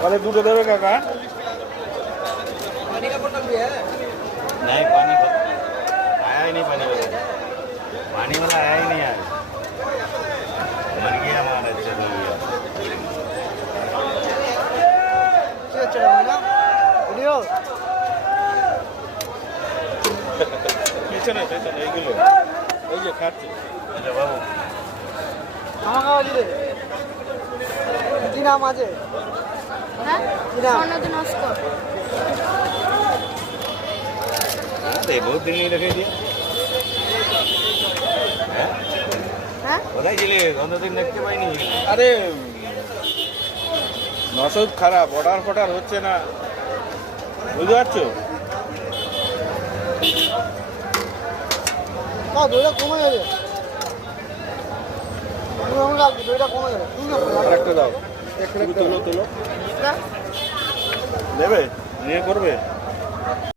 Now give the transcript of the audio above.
আমাদের দুটো দেবে কাকা। नहीं पानी आया ही नहीं पानी वाला। पानी वाला आया ही नहीं यार। मर गया हमारा चल गया। পেছনে পেছনে এইগুলো ওই যে খাচ্ছে। अच्छा बाबू আমার খাওয়া দিলে কি নাম আছে? হ্যাঁ কি নাম? স্বর্ণদ নস্কর। अरे बहुत दिन नहीं रखे दिए হ্যাঁ बताइए चलिए कौन दिन रखते भाई नहीं আরে নসদ খারাপ, অর্ডার ফটার হচ্ছে না, বুঝতে পারছো? না দইটা কমে যাবে, দইটা কমে যাবে। আর একটা দাও, তুমি তোলো তোলো। না দেবে নিয়ে করবে।